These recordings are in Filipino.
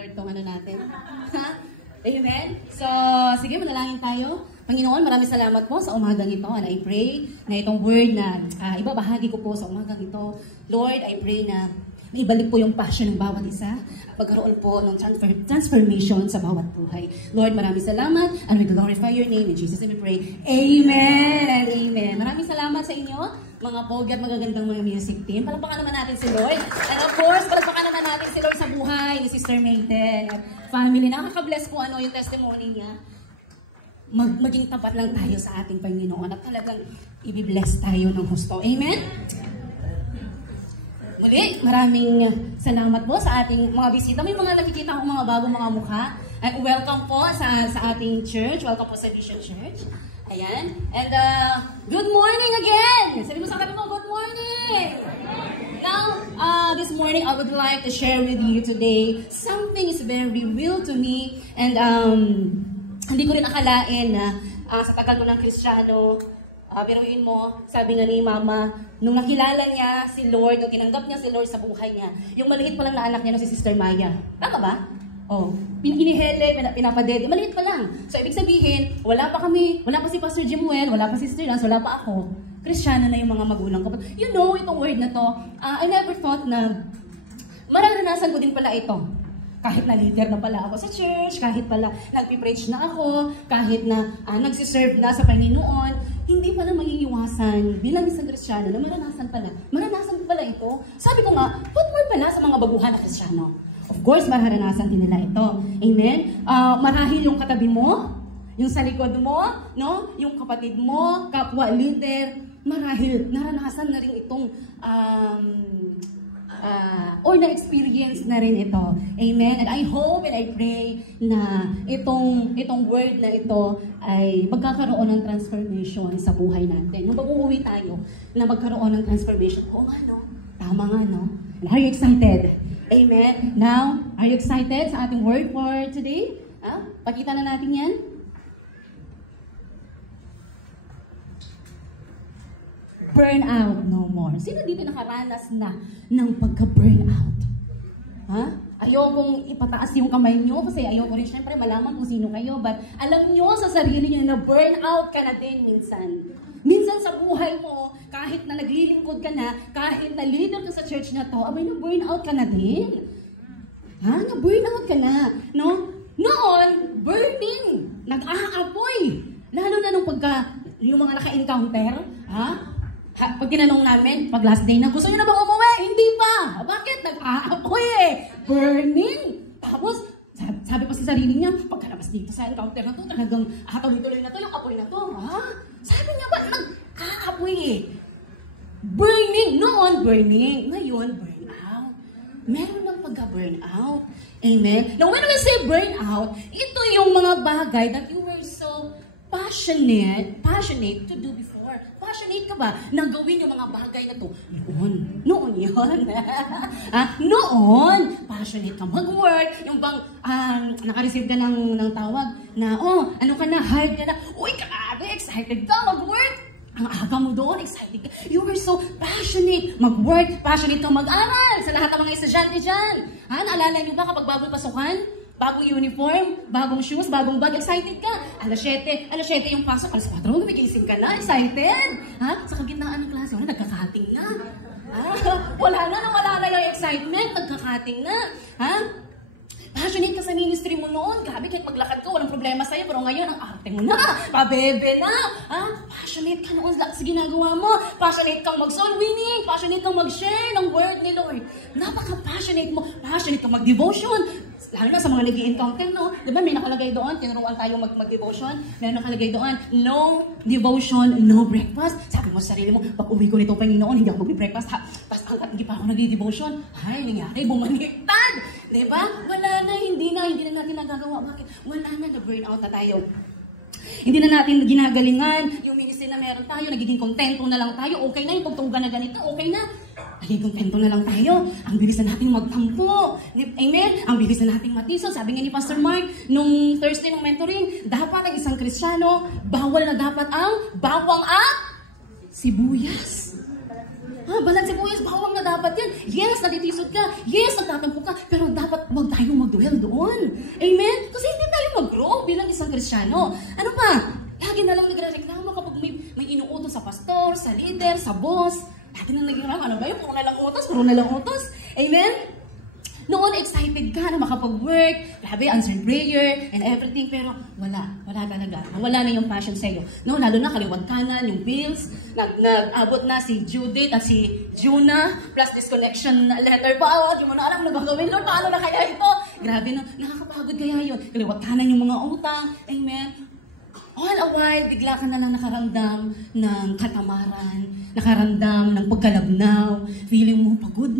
Lord tong ano natin. Amen? So, sige, manalangin tayo. Panginoon, maraming salamat po sa umagang ito. And I pray na itong word na ibabahagi ko po sa umagang ito. Lord, I pray na maibalik po yung passion ng bawat isa. Pagkaroon po ng transformation sa bawat buhay. Lord, maraming salamat. And we glorify your name. In Jesus' name we pray. Amen and amen. Maraming salamat sa inyo, mga pogi at magagandang mga music team. Palakpakan naman natin si Lord. And of course, palakpakan naman natin si Lord sa buhay ni Sister Mayten at family. Nakaka-bless po yung testimony niya. Maging tapat lang tayo sa ating Panginoon at talagang i-bless tayo ng husto. Amen? Muli, maraming salamat po sa ating mga bisita. May mga nakikita akong mga bagong mga mukha. Welcome po sa ating church. Welcome po sa Vision Church. Ayan. And good morning again! Sabi mo sa kami mo, good morning! Now, this morning, I would like to share with you today something is very real to me. And hindi ko rin akalain na sa tagal ko ng Kristiyano, biruin mo, sabi nga ni Mama, nung nakilala niya si Lord, nung tinanggap niya si Lord sa buhay niya, yung maliit pa lang na anak niya na si Sister Maya. Tama ba? Oh, inihele, pinapadede, maliit pa lang. So, ibig sabihin, wala pa si Pastor Jimuel, wala pa si Sister Lance, wala pa ako. Kristiyano na yung mga magulang ko. You know, itong word na to, I never thought na mararanasan ko din pala ito. Kahit na leader na pala ako sa church, kahit pala nagpipreach na ako, kahit na nagsiserve na sa Panginoon, hindi pala maiiwasan bilang isang Kristiyano na maranasan pala ito. Sabi ko nga, what more pala sa mga baguhan na Kristiyano? Of course, mararanasan din nila ito. Amen? Marahil yung katabi mo, yung sa likod mo, no? Yung kapatid mo, kapwa leader, marahil naranasan na rin itong or na-experience na rin ito. Amen? And I hope and I pray na itong word na ito ay magkakaroon ng transformation sa buhay natin. Nung pag-uwi tayo na magkaroon ng transformation, oo nga no? Tama nga no? And are you excited? Amen? Now, are you excited sa ating word for today? Pakita na natin yan. Burn out no more. Sino dito nakaranas na ng pagka-burn out? Ayokong ipataas yung kamay nyo kasi ayoko rin syempre malaman kung sino kayo. But alam nyo sa sarili nyo na burn out ka na din minsan. Minsan sa buhay mo, kahit na naglilingkod ka na, kahit na leader ka sa church na to, abay na-burn out ka na din. Na-burn out ka na. No? Noon, burning. Nag-aapoy. Lalo na nung yung mga naka-encounter, pag tinanong namin, pag last day na, gusto nyo na bang umuwi? Hindi pa. Bakit? Nag-aapoy Burning. Tapos, sabi pa sa sarili niya, pagkalabas dito sa encounter na to, talagang tuloy-tuloy na to, yung apoy na to. Sabi niya ba, nag-aapoy Burning. Noon, burning. Ngayon, burn out. Meron ng pagka-burn out. Amen? Now, when we say burn out, ito yung mga bagay that you were so passionate to do before. Passionate ka ba na gawin yung mga bagay na to? Noon yun. Noon, passionate ka mag-work. Yung bang, naka-receive ka ng tawag na, ano ka na, hired ka na. Uy, grabe, excited ka mag-work. Ang aga mo doon, excited ka. You were so passionate mag-work, passionate kang mag-aral sa lahat ng mga estudyante dyan. Naalala niyo ba kapag bagong pasukan? Bagong uniform, bagong shoes, bagong bag, excited ka. Alas 7 yung pasok, alas 4, nagigising ka na, excited. Sa kagitnaan ng klase, nagkakating na. Wala na yung excitement, nagkakating na. Passionate ka sa ministry mo noon, grabe kahit maglakad ka, walang problema sa'yo, pero ngayon, ang arte mo na, pabebe na. Passionate ka noon sa ginagawa mo, passionate kang mag-soul winning, passionate kang mag-share ng word ni Lord. Napaka-passionate mo, passionate kang mag-devotion. Lalo na sa mga nag-i-encounter, no? Diba may nakalagay doon, tinuruan tayo mag-devotion, may nakalagay doon, no devotion, no breakfast. Sabi mo sa sarili mo, pag uwi ko nito Panginoon, hindi ako mag-breakfast, tapos hindi pa ako nag-devotion. Ay, nangyari, bumaliktad. Diba? Wala na, hindi na natin nagagawa. Bakit? Wala na, na-burn out na tayo. Hindi na natin ginagalingan yung ministry na meron tayo, nagiging kontento na lang tayo, okay na yung tugtugan na ganito, okay na. Nagiging kontento na lang tayo, ang bilis na natin magtampo. Amen? Ang bilis na natin matiso. Sabi nga ni Pastor Mark, nung Thursday ng mentoring, dapat ang isang Kristiyano, bawal na dapat ang bawang at sibuyas. Balat sibuyas, bawang na dapat yan. Yes, natitisod ka. Yes, nagtatampo ka. Pero dapat wag tayong mag-dwell doon. Amen? Kasi hindi tayo mag-grow bilang isang Kristiyano. Ano pa? Lagi na lang nagre-reklamo kapag may inuutos sa pastor, sa leader, sa boss. Lagi na nagre-reklamo. Ano ba yun? Puro na lang utos. Amen? Noon, excited ka na makapag-work, grabe, answered prayer, and everything, pero wala talaga. Wala na yung passion sa'yo. No, lalo na kaliwat kanan, yung bills, nag-abot na si Judith at si Juna, plus disconnection letter bawat, yung mga alam na gagawin, Lord, paano na kaya ito? Grabe na, nakakapagod kaya yun. Kaliwat kanan yung mga utang, amen? All a while, bigla ka na lang nakaramdam ng katamaran, nakaramdam ng pagkalabnaw, feeling mo pagod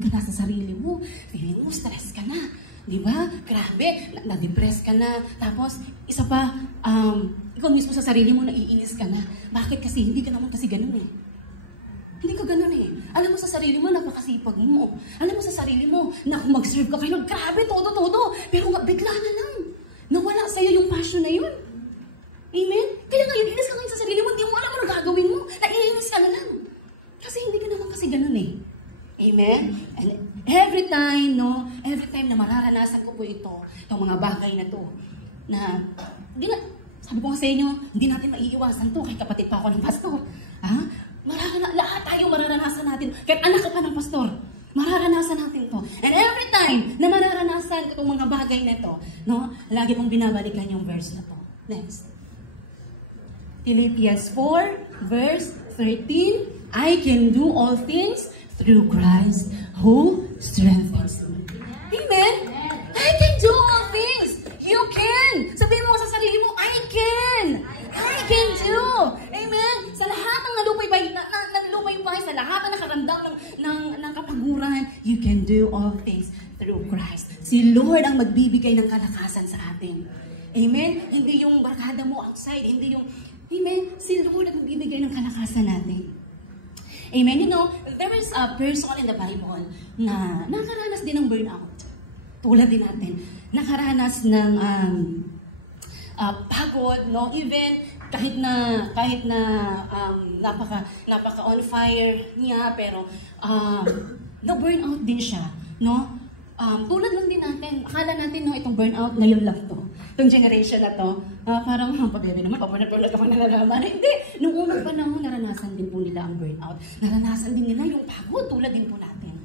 ka na sa sarili mo, feeling mo stress ka na, di ba? Grabe, na-depress ka na, tapos isa pa, ikaw mismo sa sarili mo naiinis ka na. Bakit? Kasi hindi ka naman kasi ganun eh. Hindi ka ganun eh. Alam mo sa sarili mo, napakasipag mo. Alam mo sa sarili mo, na kung mag-serve ka kayo, grabe, todo. Pero bigla na lang, nawala sa'yo yung passion na yun. Amen? Kaya ngayon, inis ka ngayon sa sarili mo, hindi mo alam ano gagawin mo. Naiinis ka na lang. Kasi hindi ka naman kasi ganun eh. Amen? And every time na mararanasan ko po itong mga bagay na to, na, sabi ko nga sa inyo, hindi natin maiiwasan to, kahit kapatid pa ako ng pastor. Ha? Lahat tayo mararanasan natin, kahit anak ka pa ng pastor, mararanasan natin to. And every time na mararanasan itong mga bagay na to, no, lagi kong binabalikan yung verse na to. Next. Philippians 4, verse 13, I can do all things through Christ who strengthens me. Amen? I can do all things. You can. Sabihin mo sa sarili mo, I can. I can do. Amen? Sa lahat ng nalupaybay, sa lahat ng nakaramdam ng kapaguran, you can do all things through Christ. Si Lord ang magbibigay ng kalakasan sa atin. Amen? Hindi yung barkada mo outside, hindi yung amen? Si Lord ang magbibigay ng kalakasan natin. Amen? You know, there is a person in the Bible na nakaranas din ng burnout. Tulad din natin. Nakaranas ng pagod, no? Even kahit na napaka on fire niya, pero na-burnout din siya, no? Tulad lang din natin, akala natin no, itong burnout ngayon lang to. Itong generation na to, parang pag-ibig naman, papunod ka pa nalalaman. Hindi, nung unang panahon, naranasan din po nila ang burnout. Naranasan din nila yung pagod, tulad din po natin.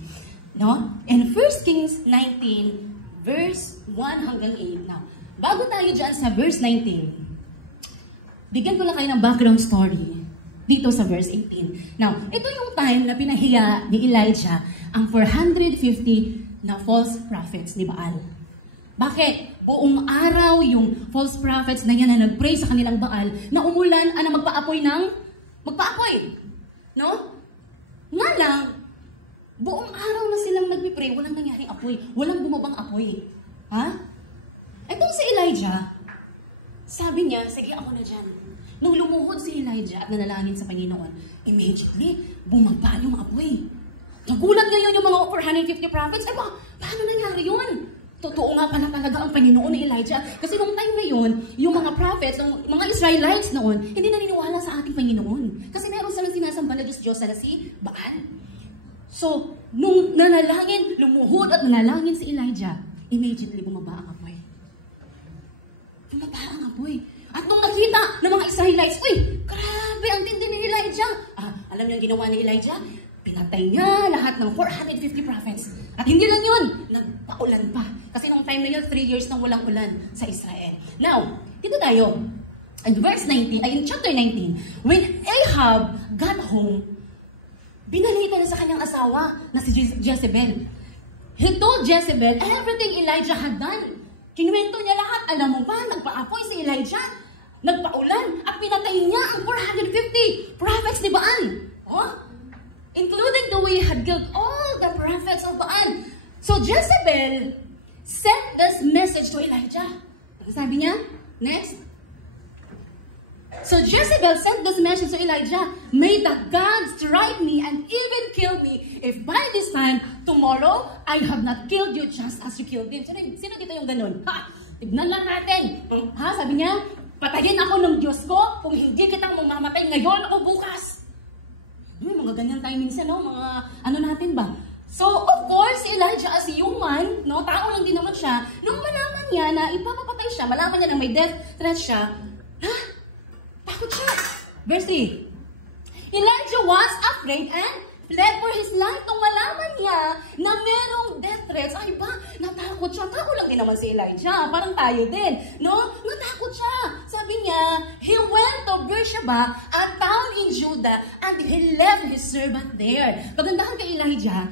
No? And 1 Kings 19, verse 1 hanggang 8. Now, bago tayo dyan sa verse 19, bigyan ko lang kayo ng background story dito sa verse 18. Now, ito yung time na pinahiya ni Elijah ang 450 na false prophets ni Baal. Bakit? Buong araw yung false prophets na yan na nag-pray sa kanilang Baal na umulan na magpaapoy. No? Nga lang, buong araw na silang nagpipray, walang nangyaring apoy. Walang bumabang apoy. Ha? Itong si Elijah, sabi niya, sige ako na dyan. Nung lumuhod si Elijah at nanalangin sa Panginoon, immediately, bumaba yung apoy. Nagulat ngayon yung mga 450 prophets. Paano nangyari yun? Totoo nga pala talaga ang Panginoon ni Elijah. Kasi nung time na yun, yung mga prophets, mga Israelites noon, hindi naniniwala sa ating Panginoon. Kasi meron silang sinasamba na Diyos na si Baal. So, nung nanalangin, lumuhod at nanalangin si Elijah, immediately bumaba ang apoy. Bumaba ang apoy. At nung nakita ng mga Israelites, uy, grabe, ang tindi ni Elijah. Alam niyo ang ginawa ni Elijah? Pinatay niya lahat ng 450 prophets. At hindi lang yun, nagpaulan pa. Kasi nung time na yun, 3 years nang walang ulan sa Israel. Now, dito tayo. In verse 19, in chapter 19, when Ahab got home, binalita na sa kanyang asawa na si Jezebel. He told Jezebel everything Elijah had done. Kinuwento niya lahat. Alam mo ba, nagpaapoy si Elijah, nagpaulan, at pinatay niya ang 450 prophets ni Baal. Including the way he had killed all the prophets of Baal. So Jezebel sent this message to Elijah. Ano sabi niya? Next. So Jezebel sent this message to Elijah, may the gods strike me and even kill me if by this time, tomorrow, I have not killed you just as you killed him. Sino dito yung ganun? Tignan lang natin. Sabi niya, patayin ako ng Diyos ko kung hindi kitang mamamatay ngayon o bukas. May mga magaganyan tayo minsan, no? Mga ano natin ba? So, of course, si Elijah as human, no? Tao lang din naman siya. Nung malaman niya na ipapapatay siya, malaman niya na may death threat siya, ha? Takot siya. Verse 3. Elijah was afraid and fled for his life. Nung malaman niya na merong death threats, ay ba, natakot siya. Tao lang din naman si Elijah. Parang tayo din, no? Natakot siya. Sabi niya, he went to Beersheba, a town in Judah, and he left his servant there. Pagandahan kay Elijah,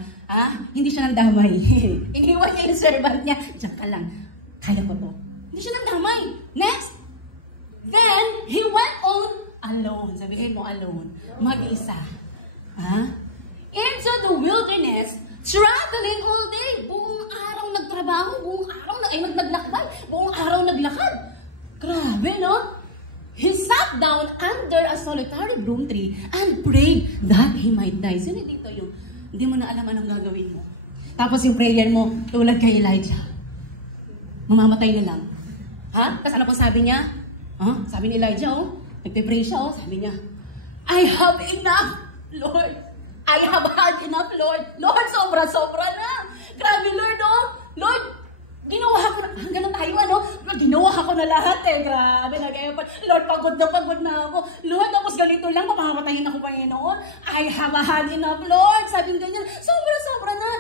hindi siya nandamay. Iniwan niya yung servant niya. Diyan ka lang. Kaya ko to. Hindi siya nandamay. Next. Then, he went on alone. Sabihin mo alone. Mag-isa. Into the wilderness, traveling all day. Buong araw nagtrabaho, buong araw naglakbay, buong araw naglakad. Grabe, no? He sat down under a solitary broom tree and prayed that he might die. Sino dito yung hindi mo na alam anong gagawin mo? Tapos yung prayer mo, tulad kay Elijah. Mamamatay na lang. Tapos ano po sabi niya? Sabi ni Elijah, nagpe-pray siya, sabi niya, I have enough, Lord. I have had enough, Lord. Lord, sobra-sobra na. Grabe, Lord, Lord, ginawa ko na, hanggang tayo, Lord, ginawa ko na lahat, Grabe na kayo pa. Lord, pagod na ako. Lord, tapos ganito lang, papapatayin ako, Panginoon. I have had enough, Lord. Sabi niya ganyan, sobra-sobra na.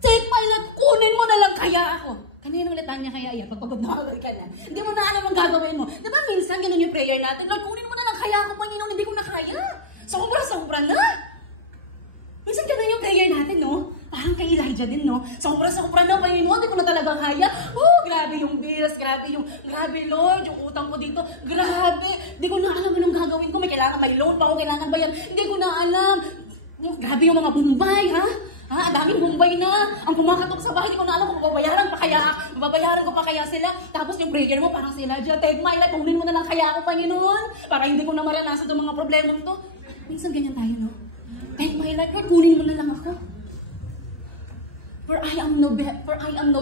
Take my life, kunin mo na lang kaya ako. Kaninang litanya kaya yan, pagpagod na ako ka na. Hindi mo na alam ang gagawin mo. Diba minsan, ganun yung prayer natin, Lord, kunin mo na lang kaya ako, Panginoon, hindi ko na kaya. Sobra-sobra na. Minsan ganun yung prayer natin, no? Parang kay Elijah din, no? Sobra-sobra na, Panginoon, hindi ko na talaga kaya. Grabe yung bills, grabe Lord, yung utang ko dito, grabe. Hindi ko na alam anong gagawin ko. May loan pa ako, kailangan bayan. Hindi ko na alam. Grabe yung mga bumbay, daming bumbay na. Ang kumakatok sa bahay, hindi ko na alam kung babayaran ko pa kaya sila. Tapos yung prayer mo, parang si Elijah, take my life, kunin mo na lang kaya ako, Panginoon. Para hindi ko na maranasan itong mga problemang to. Minsan ganyan tayo, no? Take my life, Lord, kunin mo na lang ako. For I am no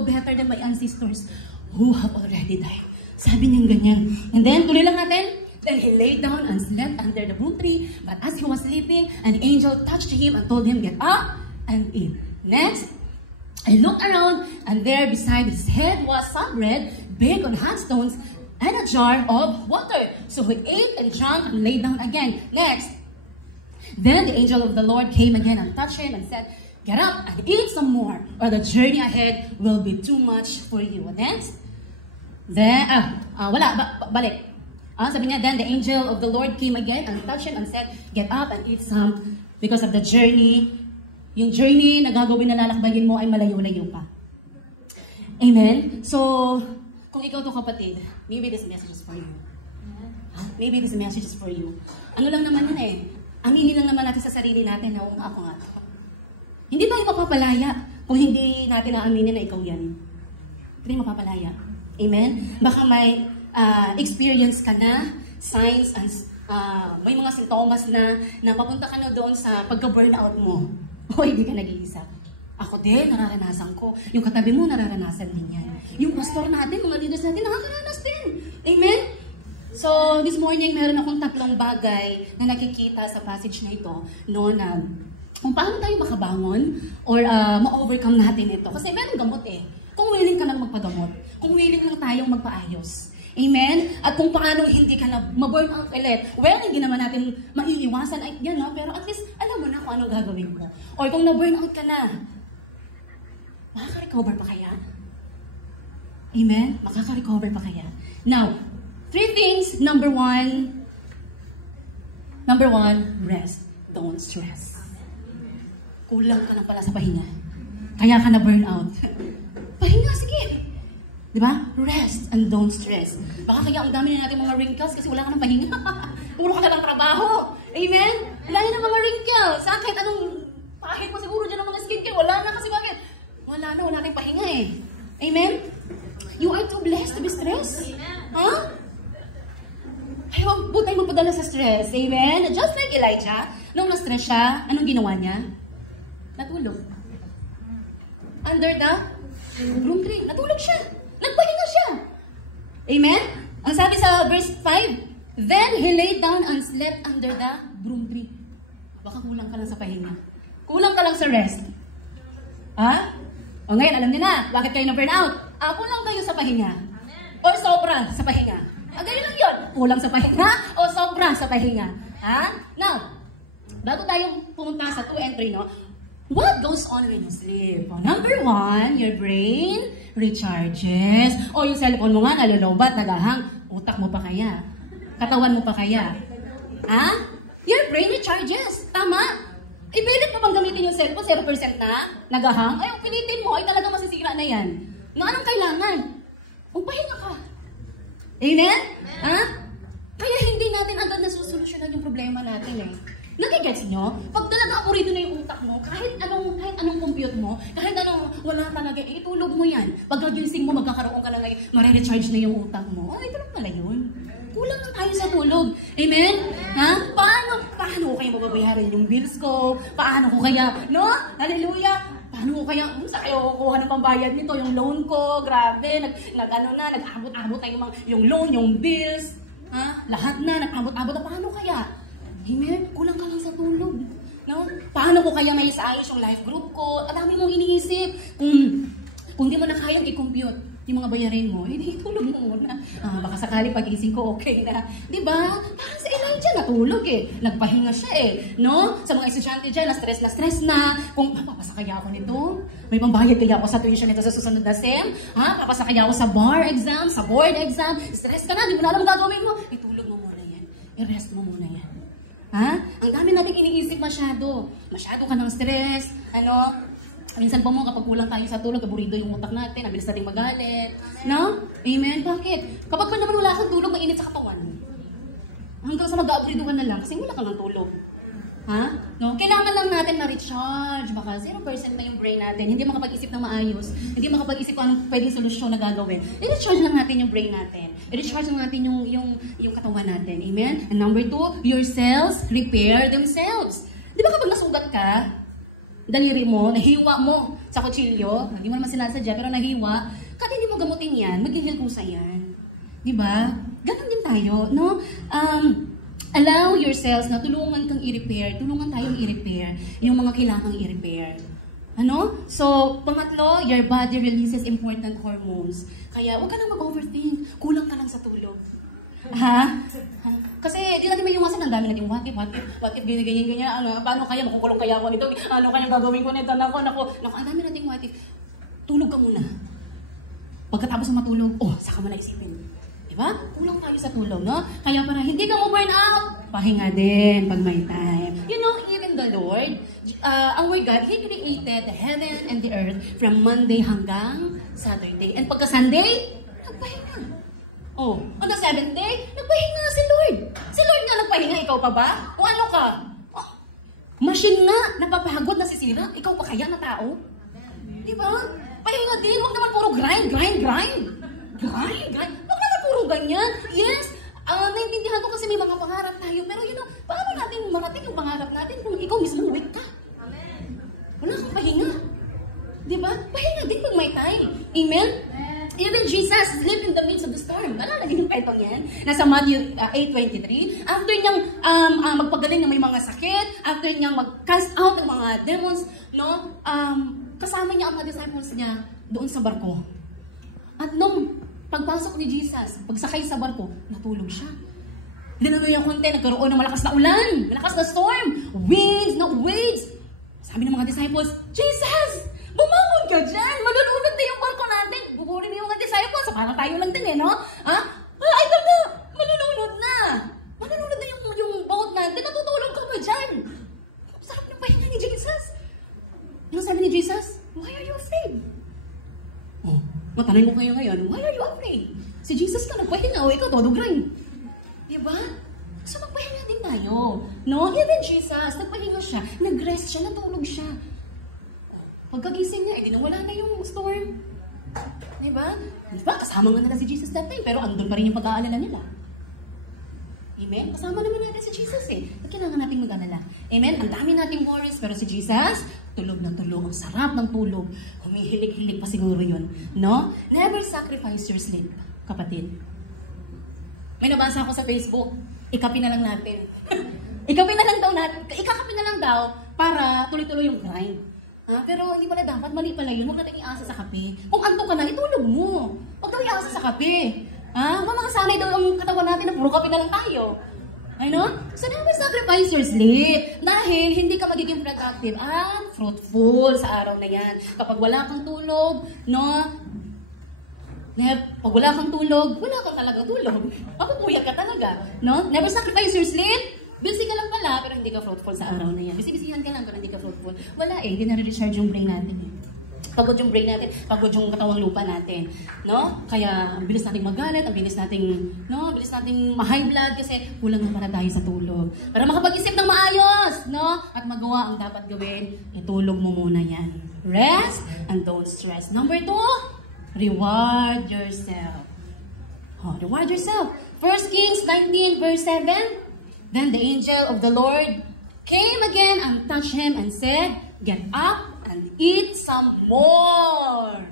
better than my ancestors who have already died. Sabi niya ganyan. And then, tuloy lang natin. Then he lay down and slept under the broom tree. But as he was sleeping, an angel touched him and told him, get up and eat. Next, I looked around, and there beside his head was some bread baked on hot stones and a jar of water. So he ate and drank and lay down again. Next, then the angel of the Lord came again and touched him and said, get up and eat some more, or the journey ahead will be too much for you. Next, then, balik. Sabi niya, then the angel of the Lord came again and touched him and said, get up and eat some, because of the journey. Yung journey na gagawin na lalakbayin mo ay malayo-layo pa. Amen? So, kung ikaw to kapatid, maybe this message is for you. Maybe this message is for you. Ano lang naman yan aminin lang naman natin sa sarili natin na ako nga. Hindi tayo mapapalaya kung hindi natin naaminin na ikaw yan. Hindi mapapalaya. Amen? Baka may experience ka na, signs, and may mga sintomas na papunta ka na doon sa pagka-burnout mo. O hindi ka nag-iisa. Ako din, nararanasan ko. Yung katabi mo, nararanasan din yan. Yung pastor natin, mga leaders natin, nakakaranas din. Amen? So, this morning, meron akong 3 bagay na nakikita sa passage na ito, no, na kung paano tayo makabangon or ma-overcome natin ito. Kasi meron gamot Kung willing ka lang magpagamot, kung willing lang tayong magpaayos. Amen? At kung paano hindi ka na ma-burn out ulit. Well, hindi naman natin maiiwasan ay yan, no? Pero at least alam mo na kung anong gagawin mo. Or kung na-burn out ka na, makaka-recover pa kaya? Amen? Makaka-recover pa kaya? Now, 3 things. Number one, rest. Don't stress. Kulang ka lang pala sa pahinga. Kaya ka na burn out. Pahinga, sige. Diba? Rest and don't stress. Baka kaya ang dami na natin mga wrinkles kasi wala ka ng pahinga. Puro ka na lang trabaho. Amen? Wala na mga wrinkles. Kahit anong pahit mo siguro dyan ng mga skincare, wala na kasi bakit? Wala tayong pahinga Amen? You are too blessed to be stressed. Ay, huwag po tayo magpadala sa stress. Amen? Just like Elijah, nung na-stress siya, anong ginawa niya? Natulog. Under the broom tree. Natulog siya. Nagpahinga siya. Amen? Ang sabi sa verse 5, then he laid down and slept under the broom tree. baka kulang ka lang sa pahinga. Kulang ka lang sa rest. Ha? O ngayon, alam niyo na, bakit kayo na-burnout? Kulang kayo sa pahinga. O sobra sa pahinga. Ganyan lang yun. Kulang sa pahinga o sobra sa pahinga. Ha? Now, bago tayo pumunta sa 2 and 3, no? What goes on when you sleep? Number 1, your brain recharges. O yung cellphone mo nga, nalolobat, nagahang. Utak mo pa kaya? Katawan mo pa kaya? Ha? Your brain recharges. Tama. Ipilit mo bang gamitin yung cellphone, 0% na? Nagahang? Ay, kung pilitin mo, ay talagang masisira na yan. No, anong kailangan? Pahinga ka. Amen? Ha? Kaya hindi natin agad nasusolusyonan yung problema natin eh. Nagigets nyo? Pag talaga aburrido na yung utak mo, kahit anong compute mo, kahit anong wala talaga, itulog mo yan. Pag nagising mo, magkakaroon ka na ngayon, marirecharge na yung utak mo. Ito lang pala yun. Kulang lang tayo sa tulog. Amen? Ha? Paano ko kaya mababayaran yung bills ko? Paano ko kaya, no? Hallelujah! Paano ko kaya, sa kayo kukuha ng pambayad nito, yung loan ko, grabe, nag-abot-abot na yung loan, yung bills, ha? Lahat na, nag-abot-abot na, paano kaya? Amen? Kulang ka lang sa tulog. No? Paano ko kaya may isaayos yung life group ko? Ang dami mong iniisip. Kung di mo na kayang i-compute yung mga bayarin mo, hindi itulog mo muna. Baka sakali pagising ko, okay na. Diba? Parang sa Elijah, natulog eh. Nagpahinga siya eh. No? Sa mga estudyante dyan, na stress na. Kung, papasa kaya ako nito? May pambayad kaya ako sa tuition nito sa susunod na SEM? Papasa kaya ako sa bar exam, sa board exam? Stress ka na, di mo na alam gagawin mo. Itulog mo muna yan. I-rest mo muna yan. Ha? Ang dami nating iniisip masyado. Masyado ka ng stress. Minsan pa mo kapag kulang tayo sa tulog, aburido yung utak natin, nabilis natin magalit. No? Amen? Bakit? Kapag pa naman wala kang tulog, mainit sa katawan. Hanggang sa mag-aburido ka na lang kasi wala kang tulog. Ha? No? Kailangan lang natin ma-recharge. Baka 0% na yung brain natin. Hindi makapag-isip ng maayos. Hindi makapag-isip kung anong pwedeng solusyon na gagawin. I-recharge lang natin yung brain natin. I-recharge lang natin yung katawan natin. Amen? And number 2, your cells repair themselves. Di ba kapag nasugat ka, daliri mo, nahiwa mo sa kutsilyo, hindi mo naman sinasadya, pero nahiwa, kahit hindi mo gamutin yan, mag-heal kusa yan. Di ba? Ganun din tayo, no? Allow your cells na tulungan kang i-repair, tulungan tayong i-repair yung mga kailangang i-repair. So, pangatlo, your body releases important hormones. Kaya, huwag ka nang mag-overthink. Kulang ka lang sa tulog. Ha? Kasi, di natin may iwasan, ang dami natin, what if, ganyan, paano kaya, makukulong kaya ako nito, ano kaya gagawin ko nito, naku, ang dami natin what if. Tulog ka muna. Pagkatapos ng matulog, saka mo na isipin. Diba? Kulang tayo sa tulog, no? Kaya para hindi ka mo-burn out, pahinga din pag may time. You know, even the Lord, our God, He created the heaven and the earth from Monday hanggang Saturday. And pagka Sunday, nagpahinga. On the 7th day, nagpahinga si Lord. Si Lord nga nagpahinga, ikaw pa ba? O ano ka? Machine nga, napapagod, nasisira. Ikaw pa kaya na tao? Diba? Pahinga din, huwag naman puro grind. Huwag naman puro ganyan. Yes, naintindihan ko kasi may mga pangarap tayo. Pero paano natin marating yung pangarap natin kung ikaw mismo weak ka? Wala kang pahinga. Diba? Pahinga din pag may time. Amen? Even Jesus lived in the midst of the storm. Nalala niyo yung petong yan? Nasa Matthew 8:23. After niyang magpagaling ng may mga sakit, after niyang mag-cast out ng mga demons, no? Kasama niya ang mga disciples niya doon sa barko. At nung pagpasok ni Jesus, pagsakay sa barko, natulog siya. Hindi na yung konti, nagkaroon ng malakas na ulan, malakas na storm, winds, no waves. Sabi ng mga disciples, Jesus! Bumangon ka dyan! Malulunod na yung barko natin! Bukurin na yung mga disciples. Parang tayo lang din no? Idol na! Malulunod na! Malulunod na yung boat natin. Natutulog ka ba dyan? Sarap ng pahinga ni Jesus. Ano sabi ni Jesus? Why are you afraid? Matanong ko kayo ngayon, why are you afraid? Si Jesus ka nagpahinga ikaw todo grind. Diba? So magpahinga din tayo. No? Even Jesus, nagpahinga siya. Nag-rest siya, natulog siya. Pagkagising niya, nawala na yung storm. Diba? Diba? Kasama nga nila si Jesus that time, pero andun pa rin yung pag-aalala nila. Amen? Kasama naman natin si Jesus At kailangan natin mag-alala. Amen? Ang dami nating worries, pero si Jesus, tulog ng tulog. Ang sarap ng tulog. Humihilig-hilig pa siguro yun. No? Never sacrifice your sleep, kapatid. May nabasa ako sa Facebook, ikapi na lang natin. Ikakapin na lang daw para tuloy-tuloy yung grind. Pero hindi pala dapat, mali pala yun. Huwag natin iasa sa kape. Kung anto ka na, itulog mo. Huwag daw iasa sa kape. Huwag mga sanay daw ang katawan natin na puro kape na lang tayo. Ano? So never sacrifice your sleep. Dahil hindi ka magiging productive at fruitful sa araw na yan. Kapag wala kang tulog, no? Pag wala kang tulog, wala kang talagang tulog. Mapupuyat ka talaga, no? Never sacrifice your sleep. Busy ka lang pala, pero hindi ka fruitful sa araw na yan. Busy-busyhan ka lang, pero hindi ka fruitful. Wala hindi na re-recharge yung brain natin eh. Pagod yung brain natin, pagod yung katawang lupa natin, no? Kaya, ang bilis nating magalit, ang bilis nating ma-high blood kasi kulang na para tayo sa tulog. Para makapag-isip ng maayos, no? At magawa ang dapat gawin, itulog mo muna yan. Rest and don't stress. Number 2, reward yourself. Reward yourself. 1 Kings 19 verse 7. Then the angel of the Lord came again and touched him and said, "Get up and eat some more."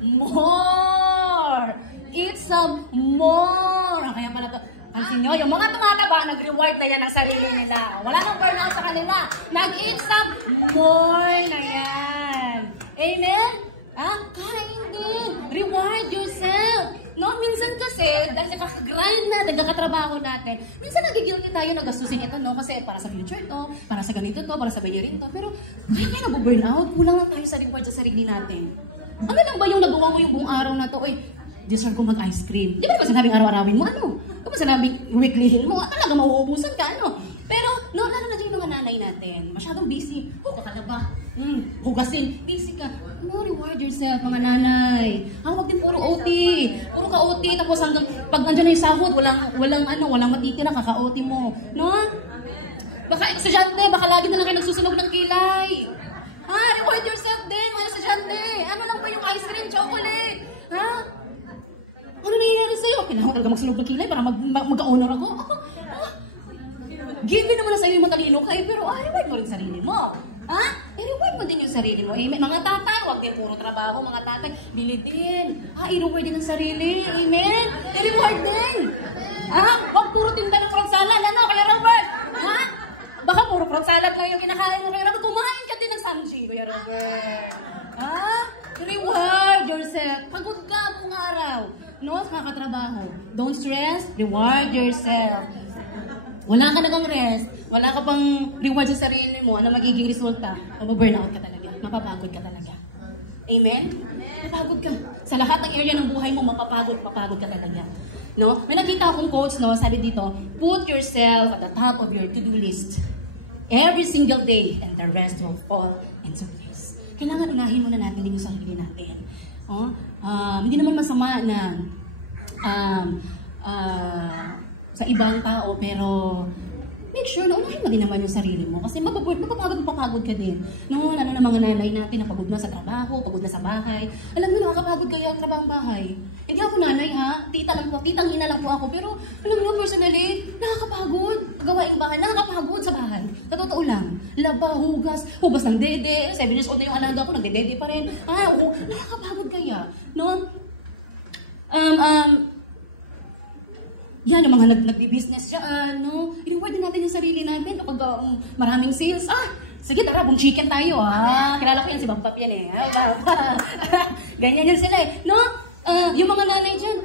More! Eat some more! Kaya pala to, pansin nyo, yung mga tumataba, nag-reward na yan ang sarili nila. Wala nang burnout sa kanila. Nag-eat some more na yan. Amen? Kain din. Reward yourself. No, minsan kasi, dahil nakaka-grind na, nagkakatrabaho natin, minsan nagigilty tayo na gastusin ito, no? Kasi para sa future to, para sa ganito to, para sa bayarin to. Pero, kaya nabuburnout, kulang lang tayo sa reward sa sarili natin. Ano lang ba yung nagawa mo yung buong araw na to? Deserve ko mag-ice cream. Di ba naman sinabing araw-arawin mo, ano? Di ba sinabing weeklyhin mo? Talaga mauubusan ka, ano? Pero, no, lalo na din yung mga nanay natin. Masyadong busy. Kakalaba. Hugasin. Busy ka. No, reward yourself, mga nanay. Huwag din puro OT. Puro ka OT. Tapos hanggang, pag nandiyan na yung sahod, walang matitira, kaka-OT mo. No? Baka estudyante, baka lagi na lang kayo nagsusunog ng kilay. Reward yourself din, mga estudyante. Ano lang ba yung ice cream, chocolate? Ano nangyayari sa'yo? Kailangan talaga magsunog ng kilay para mag-honor ako? Give naman na sarili mo talino kayo, pero reward mo rin sarili mo. I-reward mo din yung sarili mo. Amen. Mga tatay, huwag din puro trabaho. Mga tatay, bili din. I-reward din ang sarili. Amen. I-reward din. Huwag puro tinda ng frog salad. Ano, Kuya Robert? Baka puro frog salad lang yung kinakain mo. Kuya Robert, kumain ka din ng samshi, Kuya Robert. Reward yourself. Pagod ka buong araw. No, kakatrabaho. Don't stress. Reward yourself. Wala ka nagang rest, wala ka pang reward sa sarili mo, ano magiging resulta? Mababurnout ka talaga, mapapagod ka talaga. Amen? Mapapagod ka. Sa lahat ng area ng buhay mo, mapapagod ka talaga. No? May nakita akong quotes, no? Sabi dito, put yourself at the top of your to-do list every single day and the rest will fall into place. Kailangan unahin muna natin din yung sarili natin. Hindi naman masama na sa ibang tao, pero make sure na unahin mo din naman yung sarili mo. Kasi mapapagod ka din. No, lalo na mga nanay natin na pagod na sa trabaho, pagod na sa bahay. Alam mo, nakakapagod kayo ang trabaho bahay. Hindi ako nanay titang ina lang po ako. Pero alam mo, personally, nakakapagod. Gawaing bahay, nakakapagod sa bahay. Sa totoo lang. Laba, hugas ng dede. 7 years old na yung alaga ko, nagdedede pa rin. Nakakapagod kaya. No? Yan, yung mga nag-business dyan, no? I-reward din natin yung sarili natin kapag maraming sales. Sige, tara, buong chicken tayo, Kilala ko yan, si Bampap yan eh. Ganyan yan sila eh. No? Yung mga nanay dyan,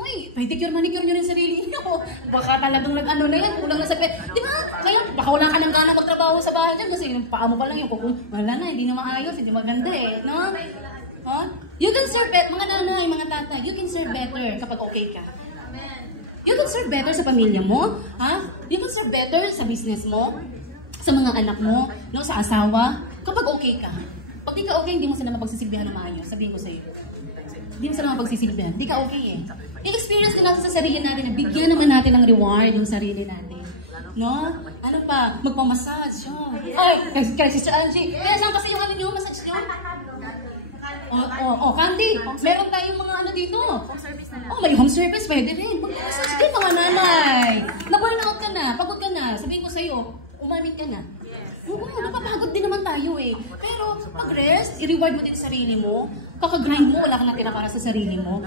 uy, pedicure, manicure nyo rin sarili nyo. Baka talagang nag-ano na yan, kulang na sa pet. Di ba? Kaya, baka wala ka nang gana magtrabaho sa bahay dyan kasi yung paa mo pa lang yung kukul. Wala na, hindi na maayos, hindi maganda eh. No? You can serve better, mga nanay, mga tatay, you can serve better kapag okay ka. You can serve better sa pamilya mo, You can serve better sa business mo, sa mga anak mo, no, sa asawa, kapag okay ka. Pag di ka okay, hindi mo sila mapagsisilbihan na maayos, sabihin ko sa'yo. Hindi mo sila mapagsisilbihan, di ka okay eh. I-experience din natin sa sarili natin na bigyan naman natin ng reward yung sarili natin. No? Ano pa? Magpamassage, kay Sister Angie. Kaya saan kasi yung massage nyo? Candy. Meron tayong mga ano dito. May home service, pwede rin. Mag-massage din mga nanay. Na-burnout ka na, pagod ka na. Sabihin ko sa'yo, umamin ka na. Napapagod din naman tayo eh. Pero pag-rest, i-reward mo din sarili mo. Kakagrind mo, wala ka natira para sa sarili mo.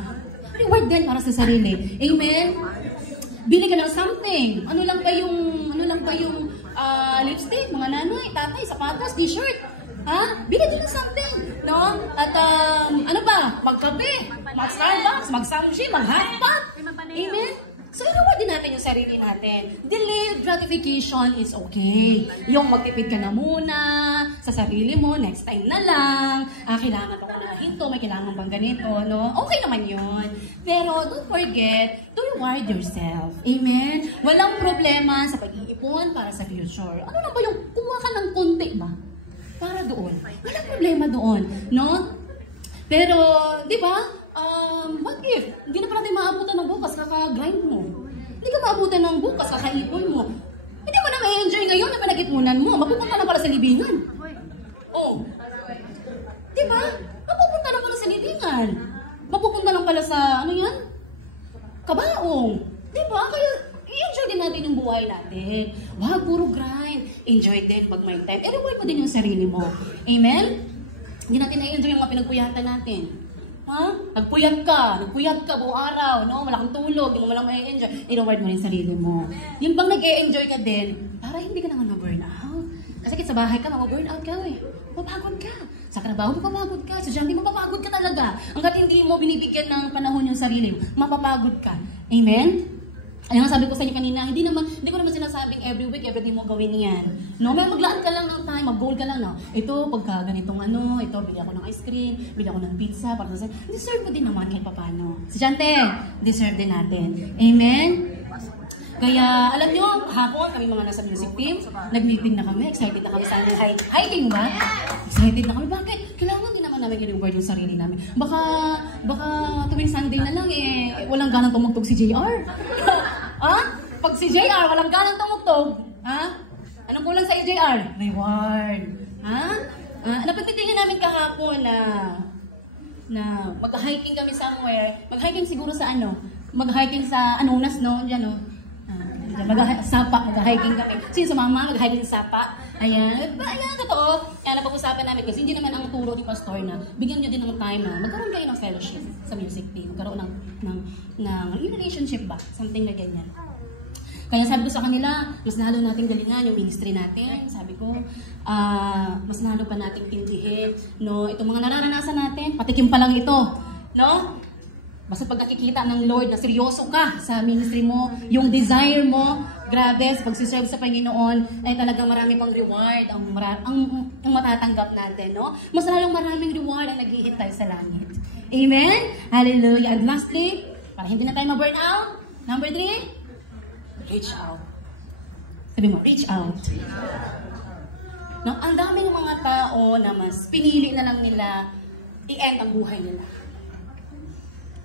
Reward din para sa sarili. Amen? Bili ka ng something. Ano lang ba yung lipstick, mga nanay, tatay, sapatos, t-shirt. Ha? Bili din ng something, no? At ano ba? Magkape, mag-Starbucks, mag-Samshi, mag-Half-Pot. Amen? So, reward din natin yung sarili natin. Delayed gratification is okay. Yung magtipid ka na muna sa sarili mo, next time na lang. Kailangan bang unahin to, may kailangan bang ganito, no? Okay naman yun. Pero don't forget to reward yourself. Amen? Walang problema sa pag-iipon para sa future. Ano na ba yung kumuha ka ng konti ba? Para doon. Walang problema doon, no? Pero, di ba? What if? Hindi na pa natin maabutan ng bukas, kaka-grind mo. Hindi ka maabutan ng bukas, kakaipon mo. Hindi mo na ma-enjoy ngayon na pinag-ipunan mo. Mapupunta na pala sa libingan. Oh. Di ba? Mapupunta na pala sa libingan. Mapupunta lang pala sa, ano yan? Kabaong. Di ba? Kaya, i-enjoy din natin yung buhay natin. Wag, puro grind. Enjoy din pag may time. I-reward mo din yung sarili mo. Amen? Hindi natin na-enjoy yung mga pinagpuyatan natin. Ha? Nagpuyat ka buong araw, no? Wala kang tulog, hindi mo malang ma-enjoy. I-reward mo yung sarili mo. Yung bang nag-e-enjoy ka din, para hindi ka naman ma-burn out. Kasi sa bahay ka, ma-burn out ka eh. Mapagod ka. Sa trabaho mo mapagod ka. Sa dyan, mapapagod ka talaga. Hanggat hindi mo binibigyan ng panahon yung sarili mo, mapapagod ka. Amen? Ayun nga sabi ko sa inyo kanina, hindi ko naman sinasabing every week, every day mo gawin yan. No, may maglaan ka lang ng time, mag-goal ka lang, no? Ito, pagka ganitong ito, bili ako ng ice cream, bili ako ng pizza, para sa deserve mo din naman kahit papano. Si Jante, deserve din natin. Amen? Kaya, alam nyo, hapon, kami mga nasa music team, nag-meeting na kami, excited na kami sa aming hiking ba? Excited na kami, bakit? Kailangan din naman namin i-reward yung sarili namin. Baka tuwing Sunday na lang, walang ganang tumugtog si JR. Ha? Pag si JR, walang ganang tumugtog, ha? Anong kulang sa JR? Reward. Ha? Napagtitingin namin kahapon na mag-hiking kami somewhere. Mag-hiking siguro sa mag-hiking sa Anonas, no? Diyan, no? Mag-hiking kami. Sino sumama? Mag-hiking sa Sapa. Ayan. Ayan, totoo. Kaya napag-usapan namin kasi hindi naman ang turo ni Pastor na bigyan nyo din ng time na magkaroon kayo ng fellowship sa music team. Magkaroon ng relationship ba? Something na ganyan. Kaya sabi ko sa kanila, mas lalo natin galingan yung ministry natin. Sabi ko, mas lalo pa natin tindihin. No? Itong mga nararanasan natin, patikim pa lang ito. No? Basta pag nakikita ng Lord na seryoso ka sa ministry mo, yung desire mo, grabe, sa pagsiserve sa Panginoon, ay talagang marami pang reward ang matatanggap natin, no? Mas lalong maraming reward ang naghihintay sa langit. Amen? Hallelujah. And lastly, para hindi na tayo ma-burn out, number 3, reach out. Sabi mo, reach out. No? Ang dami ng mga tao na mas pinili na lang nila i-end ang buhay nila.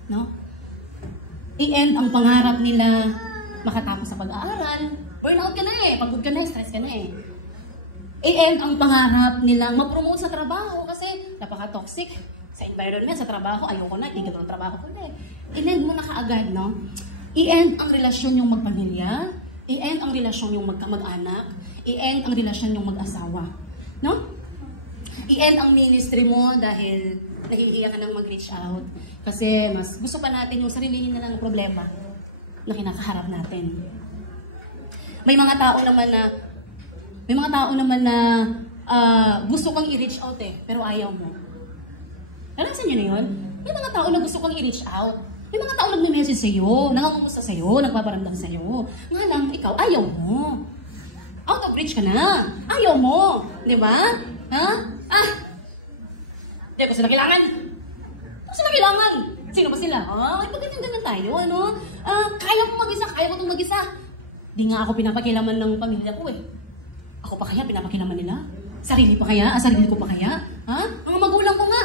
No? I-end ang pangarap nila makatapos sa pag-aaral. Burnout ka na eh, pagod ka na, stress ka na eh. I-end ang pangarap nilang mag-promote sa trabaho kasi napaka-toxic sa environment, sa trabaho, ayoko na, hindi ka ng trabaho ko na eh. I-end mo na kaagad, no? I-end ang relasyon yung magpamilya, i-end ang relasyon yung magkamag-anak, i-end ang relasyon yung mag-asawa. No? I-end ang ministry mo dahil nahihiya ka nang mag-reach out. Kasi mas gusto pa natin yung sarilihin na lang problema na kinakaharap natin. May mga tao naman na gusto kang i-reach out pero ayaw mo. Nalasan niyo na yun? May mga tao na gusto kang i-reach out. May mga tao nagme-message sa'yo, nangangamusta sa'yo, nagpaparamdam sa'yo. Nga lang, ikaw, ayaw mo. Out of reach ka na. Ayaw mo. Di ba? Ha? Hindi ko sila kailangan. Kung sila kailangan. Sino ba sila? Ay, pagdating na tayo, ano? Kaya ko mag-isa, kaya ko itong mag-isa. Di nga ako pinapakilaman ng pamilya ko eh. Ako pa kaya pinapakilaman nila? Sarili pa kaya? Sarili ko pa kaya? Ha? Mga magulang ko nga.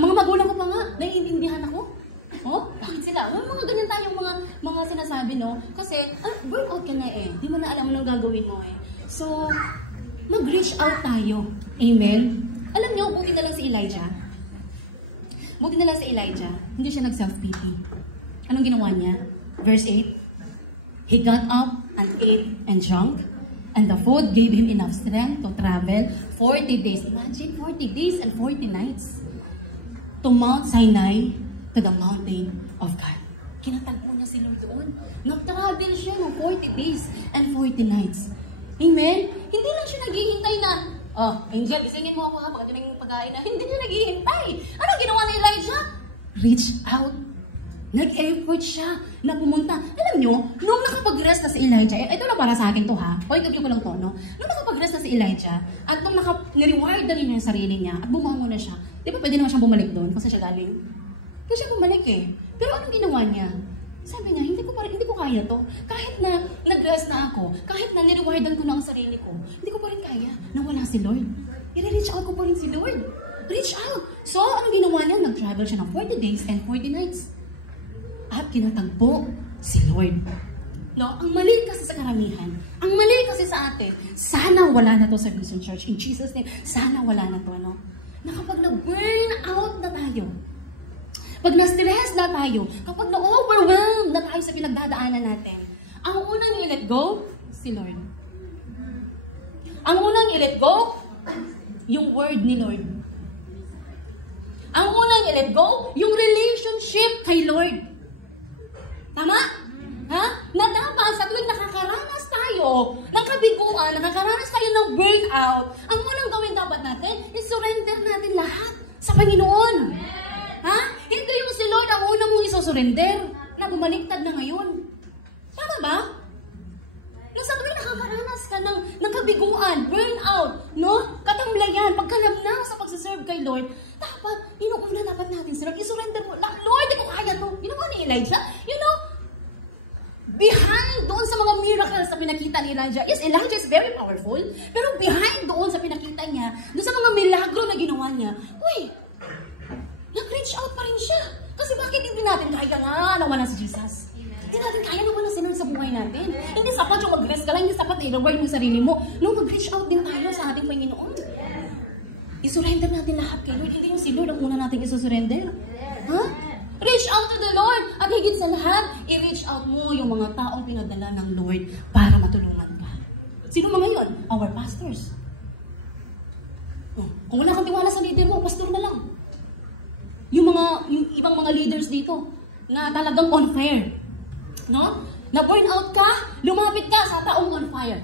Mga magulang ko pa nga. Naiintindihan ako. Oh, bakit sila? Mga ganyan tayong mga sinasabi, no? Kasi, burnout ka na eh. Di mo na alam mo nang gagawin mo eh. So, mag-reach out tayo. Amen? Alam niyo, buti na lang si Elijah. Buti na lang si Elijah. Hindi siya nag-self-pity. Anong ginawa niya? Verse 8. He got up and ate and drank, and the food gave him enough strength to travel 40 days. Imagine, 40 days and 40 nights. To Mount Sinai, to the mountain of God. Kinatagpo niya si Lord doon. Nag-travel siya ng 40 days and 40 nights. Amen? Hindi lang siya naghihintay na, Angel, isingin mo ako ha, baka din yung pagkain na. Hindi siya naghihintay. Anong ginawa ni Elijah? Reach out. Nag-effort siya na pumunta. Alam nyo, nung nakapag-rest na si Elijah, ito na para sa akin to ha, point of view ko lang to, no? Nung nakapag-rest na si Elijah, at nung nireward na niya yung sarili niya, at bumangon na siya, di ba pwede naman siyang bumalik doon? Kasi siya galing. Kasi siya bumalik eh. Pero anong ginawa niya? Sabi niya, hindi ko kaya to. Kahit na nag-rest na ako, kahit na nirewardan ko na ang sarili ko, hindi ko pa rin kaya na wala si Lord. I-reach out ko pa rin si Lord. Reach out. So, anong ginawa niya? Nag-travel siya ng 40 days and 40 nights. At kinatagpo si Lord. No? Ang mali kasi sa karamihan, ang mali kasi sa atin, sana wala na to sa Vision Church. In Jesus' name, sana wala na to. No? Na kapag na-burn out na tayo, pag na-stress na tayo, kapag na-overwhelmed na tayo sa pinagdadaanan natin, ang unang i-let go, si Lord. Ang unang i-let go, yung word ni Lord. Ang unang i-let go, yung relationship kay Lord. Tama? Ha? Na dapat sa tuwing nakakaranas tayo ng kabiguan, nakakaranas tayo ng burnout, ang unang gawin dapat natin is surrender natin lahat sa Panginoon. Ha? Hindi yung si Lord ang unang mong isosurrender na bumaliktad na ngayon. Tama ba? Nung sa tuwing nakakaranas ka ng kabiguan, burnout, no? Katamlayan, pagkalamnang sa pagsaserve kay Lord, dapat, inuuna dapat natin si Lord, isurrender mo, Lord, di ko kaya to. Ginawa ni Elijah, you know, behind doon sa mga miracles na pinakita ni Elijah, yes, Elijah is very powerful, pero behind doon sa pinakita niya, doon sa mga milagro na ginawa niya, nag-reach out pa rin siya. Kasi bakit hindi natin kaya nga nawalan si Jesus? Hindi natin kaya nawalan si Lord sa buhay natin. Hindi sapat yung mag-rest ka lang, hindi sapat na i-reward mo sarili mo. No, mag-reach out din tayo sa ating Panginoon. I-surrender natin lahat kay Lord. Hindi yung si Lord ang una natin isusurrender. Ha? Reach out to the Lord. At higit sa lahat, i-reach out mo yung mga taong pinadala ng Lord para matulungan ka. Sino mga yun? Our pastors. Kung wala kang tiwala sa leader mo, pastor na lang. Yung ibang mga leaders dito na talagang on fire. No? Na burn out ka, lumapit ka sa taong on fire.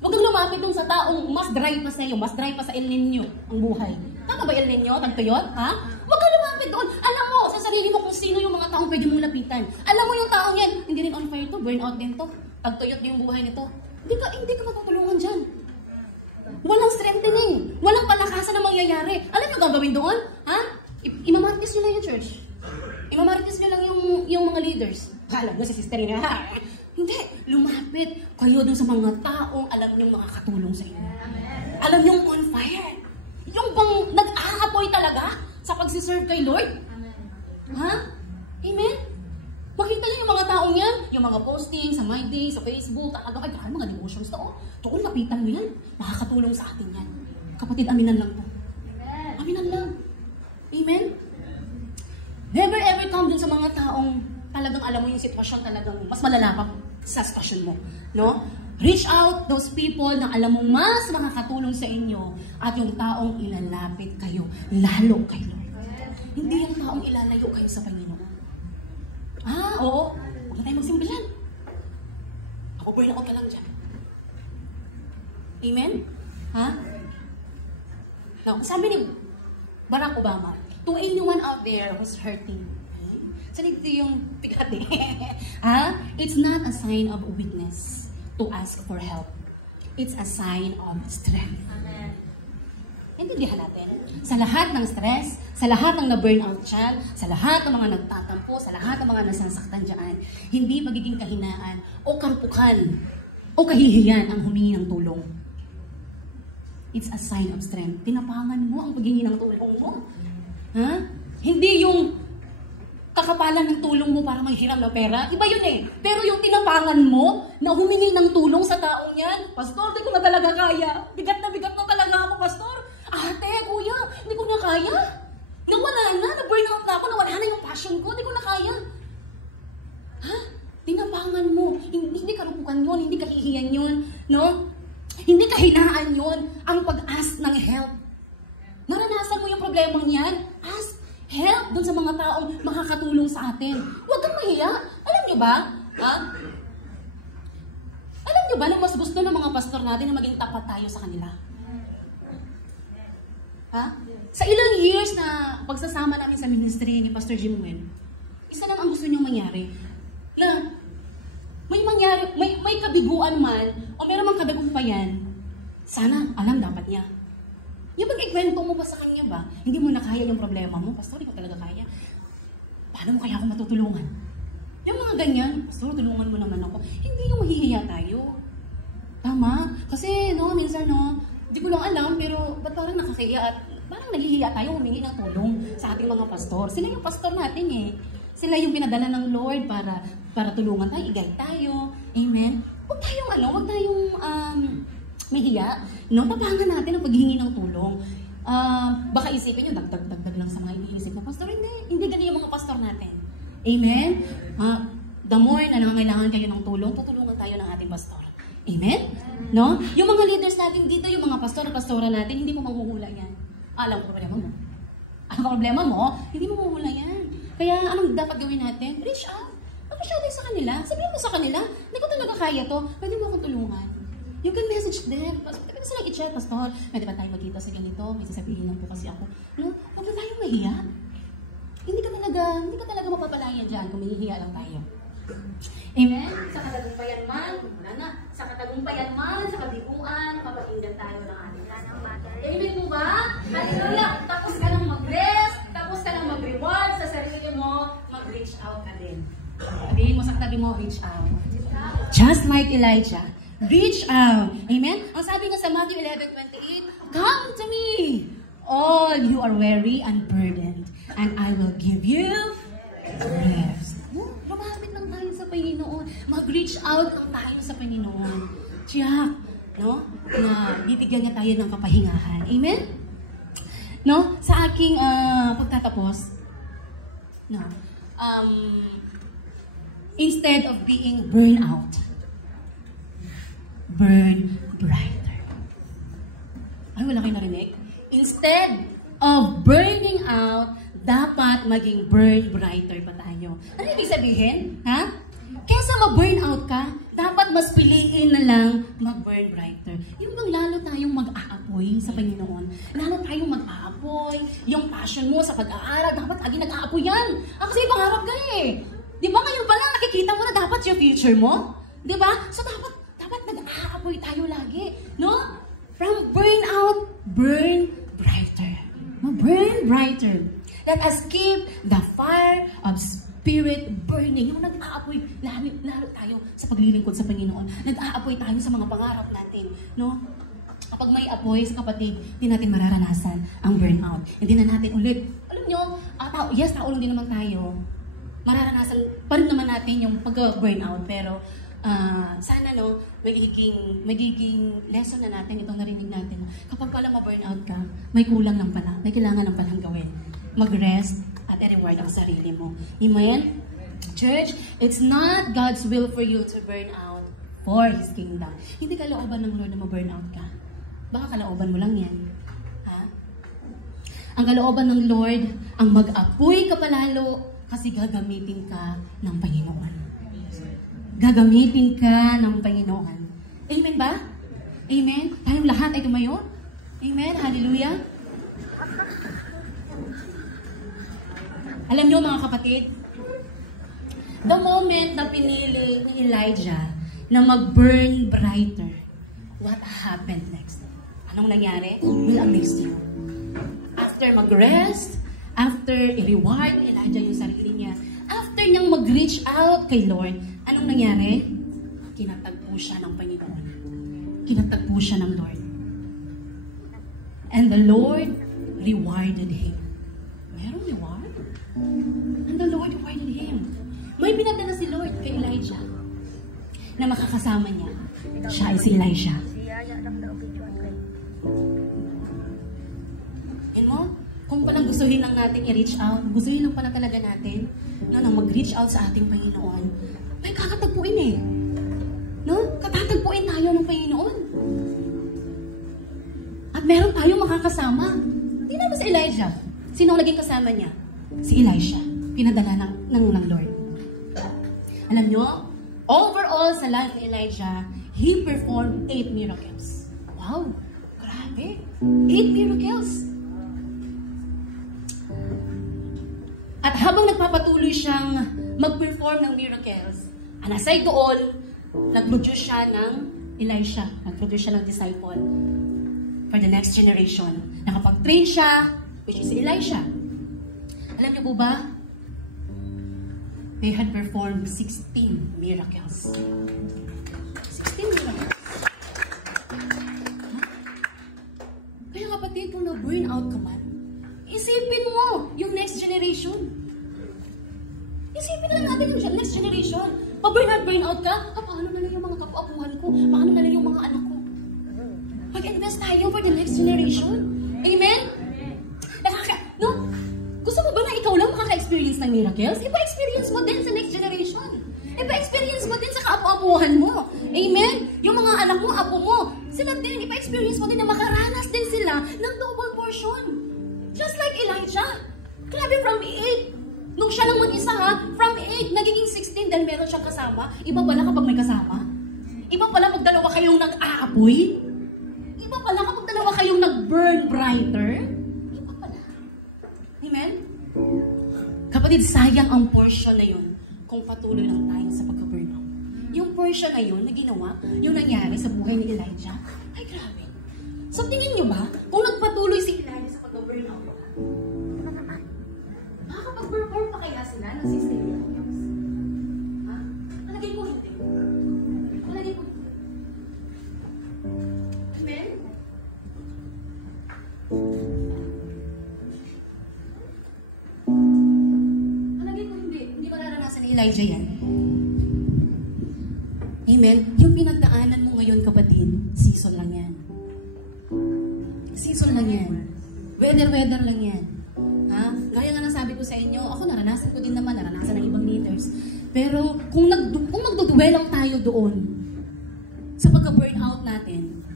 Huwag kang lumapit dun sa taong mas dry pa sa iyo, mas dry pa sa El Nino ang buhay. Tama ba El Nino? Tagtuyot? Ha? Huwag kang lumapit doon. Alam mo sa sarili mo kung sino yung mga taong pwede mong lapitan. Alam mo yung taong yan, hindi rin on fire to, burn out din to. Tagtuyot din yung buhay nito. Hindi ka matutulungan dyan. Walang strengthening. Walang palakasan na mangyayari. Alam nyo gagawin doon? Ha? Imamaritis nyo lang yung church. Imamaritis nyo lang yung mga leaders. Alam mo si sister niya. Hindi. Lumapit kayo dun sa mga taong alam nyo makakatulong sa inyo. Alam nyo on fire. Yung bang nag-aapoy talaga sa pagsiserve kay Lord. Ha? Amen? Makita nyo yung mga taong yan, yung mga posting sa My Day, sa Facebook, talaga ay mga devotions na doon lapitan mo yan. Makakatulong sa atin yan. Kapatid, aminan lang to. Aminan lang. Amen? Never ever come dun sa mga taong talagang alam mo yung sitwasyon talagang mas malala pa sa sitwasyon mo. No? Reach out those people na alam mo mas makakatulong sa inyo at yung taong ilalapit kayo, lalo kay Lord. Hindi yung taong ilalayo kayo sa Panginoon. Oo. Huwag na tayo magsimbilan. Ako burn out ka lang dyan. Amen? Ha? Now, sabi ni Barack Obama, to anyone out there who's hurting, so dito yung pikati. It's not a sign of weakness to ask for help. It's a sign of strength. Amen. Intindihan natin. Sa lahat ng stress, sa lahat ng na-burnout dyan, sa lahat ng mga nagtatampo, sa lahat ng mga nasasaktan dyan, hindi magiging kahinaan o karupukan o kahihiyan ang humingi ng tulong. It's a sign of strength. Tinapangan mo ang paghingi ng tulong mo. Hindi yung kakapalan ng tulong mo para manghiram ng pera. Iba yun eh. Pero yung tinapangan mo na humingi ng tulong sa taong yan, Pastor, di ko na talaga kaya. Bigat na talaga ako, Pastor. Ate, kuya, hindi ko na kaya. Nawala na, na-burnout na ako, nawala na yung passion ko, hindi ko na kaya. Tinapangan mo. Hindi karupukan yun, hindi kahihiyan yun, no? Hindi kahinaan yun ang pag-ask ng help. Naranasan mo yung problemang yan? Ask. Help dun sa mga taong makakatulong sa atin. Huwag kang mahiya. Alam niyo ba? Ha? Alam niyo ba na mas gusto ng mga pastor natin na maging tapat tayo sa kanila? Ha? Sa ilang years na pagsasama namin sa ministry ni Pastor Jim Nguyen, isa lang ang gusto niyong mangyari. Na may mangyari, may kabiguan man, o meron mang kadagumpayan, sana alam dapat niya. Yung pag-ikwento mo ba sa kanya ba, hindi mo na kaya yung problema mo, Pastor, hindi ko talaga kaya. Paano mo kaya ako matutulungan? Yung mga ganyan, Pastor, tulungan mo naman ako. Hindi yung mahihiya tayo. Tama? Kasi, no, minsan, no, hindi ko lang alam, pero ba't parang nakakaya at parang nahihiya tayo humingi ng tulong sa ating mga pastor. Sila yung pastor natin eh. Sila yung pinadala ng Lord para tulungan tayo, i-guide tayo. Amen? Huwag tayong mahiya. No? Tapangan natin ang paghingi ng tulong. Baka isipin nyo, dagdag lang sa mga iniisip ng pastor. Hindi ganyan yung mga pastor natin. Amen? The more na nangangailangan kayo ng tulong, tutulungan tayo ng ating pastor. Amen? No? Yung mga leaders natin dito, yung mga pastora natin, hindi mo manghuhula yan. Alam ko problema mo. Ang problema mo, hindi mo manghuhula yan. Kaya anong dapat gawin natin? Reach out. Mag-reach out sa kanila. Sabihin mo sa kanila, hindi ko talaga kaya to. Pwede mo akong tulungan. You can message them. Pwede sila i-chat, Pastor. Pwede ba tayo magkita sa ganito? May sasabihin lang po kasi ako. No? Huwag na tayo mahiya. Hindi ka talaga mapapalayan dyan kung mahihiya lang tayo. Amen? Sa katagumpayan man, wala na. Sa katagumpayan man, sa kabiguan, mapapakinggan tayo ng ating lanang matter. Amen po ba? Hallelujah! Tapos ka lang mag-rest, tapos ka lang mag-reward sa sarili mo, mag-reach out ka din. Sabihin mo sa katabi mo, reach out. Just like Elijah, reach out. Amen? Ang sabi nga sa Matthew 11:28, come to me, all you are weary and burdened, and I will give you rest. Lumapit lang tayo sa Panginoon. Mag-reach out lang tayo sa Panginoon. Tiyak, no? Na bibigyan niya tayo ng kapahingahan. Amen? No? Sa aking pagtatapos, no? Instead of being burned out, burn brighter. Ay, wala kayo narinig? Instead of burning out, dapat maging burn brighter pa tayo. Ano ibig sabihin? Ha? Kesa ma-burn out ka, dapat mas piliin na lang mag-burn brighter. Yung bang lalo tayong mag-aapoy sa Panginoon. Lalo tayong mag-aapoy. Yung passion mo sa pag-aaral, dapat lagi nag-aapoy yan. Kasi pangarap ka eh. Di ba ngayon pa lang nakikita mo na dapat yung future mo? Di ba? So dapat nag-aapoy tayo lagi. No? From burn out, burn brighter. No? Burn brighter. Let us keep the fire of spirit burning. Yung nag-aapoy, lalo tayo sa paglilingkod sa Panginoon. Nag-aapoy tayo sa mga pangarap natin. No? Kapag may apoy sa kapatid, hindi natin mararanasan ang burnout. Hindi na natin ulit. Alam nyo, tao lang din naman tayo. Mararanasan pa rin naman natin yung pag-burnout. Pero sana magiging lesson na natin itong narinig natin. Kapag pala ma-burnout ka, may kulang lang pala. May kailangan lang palang gawin. Mag-rest at i-reward ang sarili mo. Amen? Church, it's not God's will for you to burn out for His kingdom. Hindi kalooban ng Lord na ma-burn out ka. Baka kalooban mo lang yan. Ha? Ang kalooban ng Lord, ang mag-apoy ka palalo kasi gagamitin ka ng Panginoon. Gagamitin ka ng Panginoon. Amen ba? Amen? Tayong lahat ay tumayo? Amen? Hallelujah? Alam niyo mga kapatid, the moment na pinili ni Elijah na mag-burn brighter, what happened next? Anong nangyari? Will amaze you. After mag-rest, after i-reward ni Elijah yung sarili niya, after niyang mag-reach out kay Lord, anong nangyari? Kinatagpo siya ng Panginoon. Kinatagpo siya ng Lord. And the Lord rewarded him. Merong reward? And the Lord rewarded him. May pinadala si Lord kay Elijah na makakasama niya. Siya ay si Elijah. And mo, kung palang gustuhin lang natin i-reach out, gustuhin lang pala talaga natin na mag-reach out sa ating Panginoon, may kakatagpuin eh. No? Katatagpuin tayo ng Panginoon. At meron tayong makakasama. Hindi naman si Elijah. Sino ang naging kasama niya? Si Elisha, pinadala ng Lord. Alam nyo, overall sa life ni Elijah, he performed 8 miracles. Wow! Grabe! 8 miracles! At habang nagpapatuloy siyang mag-perform ng miracles, and aside doon, nag-produce siya ng Elisha, nag-produce siya ng disciple for the next generation. Nakapag-train siya, which is Elisha. Alam niyo po ba? They had performed 16 miracles. 16 miracles. Kaya kapatid, kung na-burn out ka man, isipin mo yung next generation. Isipin na natin yung next generation. Pag-burn out ka, paano na lang yung mga kapu-apuhan ko? Paano na lang yung mga anak ko? Mag-invest tayo for the next generation. Amen? No? Gusto mo ba na ikaw lang makaka-experience ng miracles? Ipa-experience mo din sa next generation. Ipa-experience mo din sa kaapu-apuhan mo. Amen? Yung mga anak mo, apo mo, sila din, ipa-experience mo din na makaranas din sila ng double portion. Just like Elijah. Grabe, from 8. Nung siya lang mag-isa ha, from 8, nagiging 16 dahil meron siyang kasama. Iba pala kapag may kasama. Iba pala pag dalawa kayong nag-aapoy. Iba pala kapag dalawa kayong nag-burn brighter. Iba pala. Amen? Kapatid, sayang ang portion na yun kung patuloy lang tayo sa pagka-burnout. Yung portion na yun na ginawa, yung nangyari sa buhay ni Elijah, ay grabe. So tingin nyo ba, kung nagpatuloy si Elijah sa pagka-burnout, makakapag-perform pa kaya sila ng 16 miracles? Ha? Palagay ko hindi. Palagay ko hindi. Amen? Palagay ko hindi. Hindi mararanasan ni Elijah yan. Amen? Yung pinagdaanan mo ngayon, kapatid, season lang yan. Season lang yan. Weather lang yan. Ha? Gaya nga nasabi ko sa inyo, ako naranasan ko din naman, naranasan ng ibang leaders. Pero kung magduduel lang tayo doon sa pagka-burnout natin,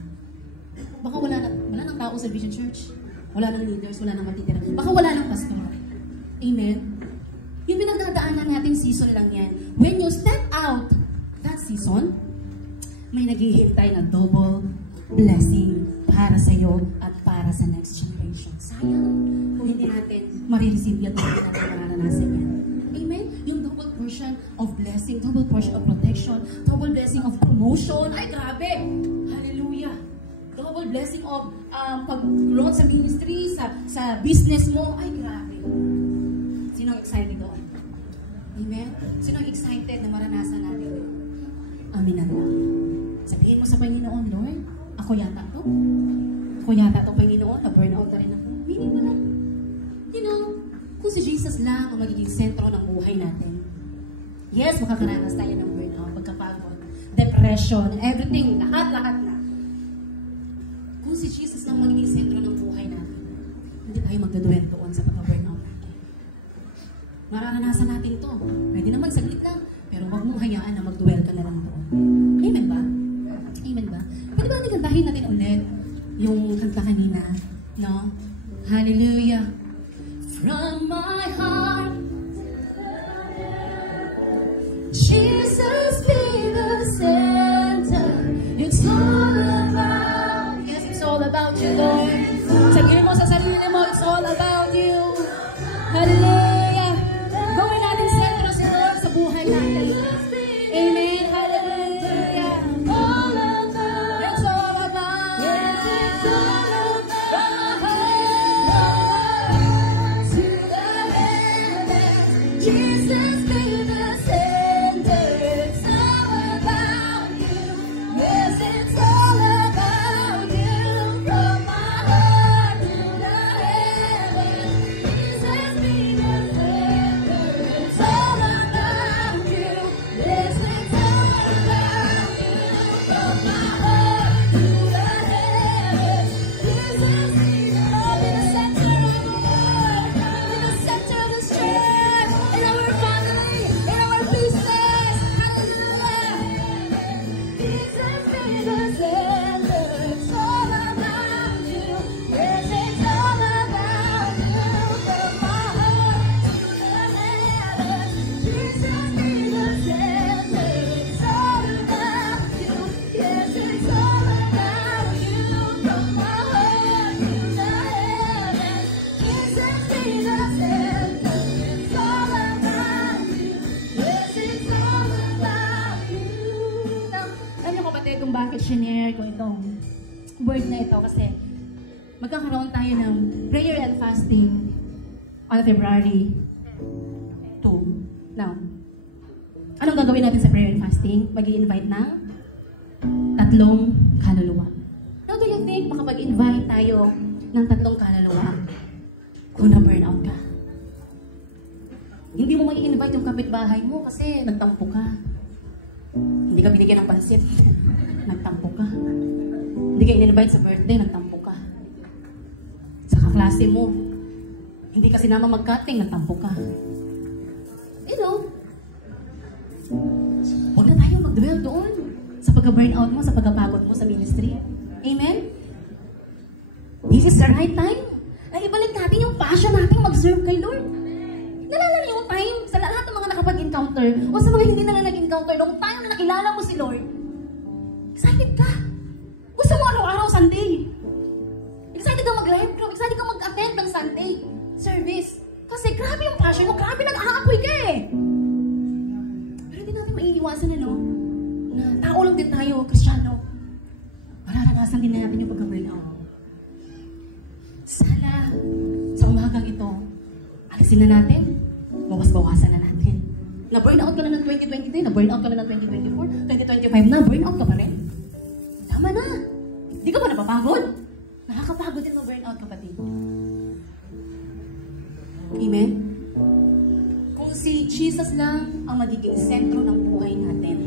baka wala nang tao sa Vision Church. Wala nang leaders, wala nang matitira. Baka wala nang pastor. Amen? Yung pinagdadaanan natin season lang yan. When you step out that season, may naghihintay na double blessing para sa iyo at para sa next generation. Sayang kung hindi natin marireceive yan, hindi natin mararanasan yan. Amen? Yung double portion of blessing, double portion of protection, double blessing of promotion. Ay, grabe! Hallelujah! Double blessing of pag-growth sa ministry, sa business mo. Ay, grabe! Sino excited doon? Amen? Sino excited na maranasan natin yun? Aminan lang. Sabihin mo sa Panginoon, Lord, ako yata to. Ako yata to, Panginoon, na-burnout na rin ako. Meaning mo lang. You know, kung si Jesus lang ang magiging sentro ng buhay natin. Yes, makakaranas tayo ng burnout, pagkapagod, depression, everything, lahat na. Kung si Jesus lang magiging sentro ng buhay natin, hindi tayo magdaduel doon sa pagka-burnout natin. Mararanasan natin to. Pwede naman saglit lang, pero huwag mong hayaan na mag-duel ka na lang doon. Amen ba? Amen ba? Pwede ba nikantahin natin ulit yung kanta kanina? No? Hallelujah! From my heart, Jesus be the center. It's all about, yes, it's all about you, Lord. Sabihin mo sa sarili mo, it's all about you. Hallelujah! Gawin natin sentro si Lord sa buhay natin. Amen. Hallelujah. It's all about. Yes, it's all about. To the heavens, Jesus be the center. It's all about you. Yes, it's all about you. From my heart to the heavens, Jesus be the i-share ko itong word na ito kasi magkakaroon tayo ng prayer and fasting on February 2. Now, anong gagawin natin sa prayer and fasting? Mag-i-invite ng 3 kaluluwa. Now, do you think makapag-invite tayo ng 3 kaluluwa kung na-burnout ka? Hindi mo mag-i-invite yung kapitbahay mo kasi nagtampo ka. Hindi ka binigyan ng pansit. Nagtampo ka. Hindi ka in-invite sa birthday, nagtampo ka. Sa kaklase mo, hindi ka sinama mag-cutting, nagtampo ka. You know, huwag na tayo mag-dwell doon sa pagka-burnout mo, sa pagkapagod mo sa ministry. Amen? This is the right time. Ay, ibalik natin yung passion natin mag-serve kay Lord. Nalala niyo yung time sa lahat ng mga nakapag-encounter o sa mga hindi na nag-encounter, nung time na nakilala mo si Lord, excited ka. Gusto mo araw-araw Sunday. Excited ka mag-live club. Excited ka mag-attend ng Sunday service. Kasi grabe yung passion mo. Grabe nag-aapoy ka eh. Pero hindi natin maiiwasan na tao lang din tayo, Kristiyano. Mararanasan din natin yung pagka-burnout. Sana sa umagang ito, alisin na natin, bawas-bawasan na natin. Na-burnout ka na ng 2023, na-burnout ka na ng 2024, 2025 na, burnout ka pa rin. Tama na. Hindi ka ba napapagod? Nakakapagod din ma-burnout, kapatid. Amen? Kung si Jesus lang ang magiging sentro ng buhay natin,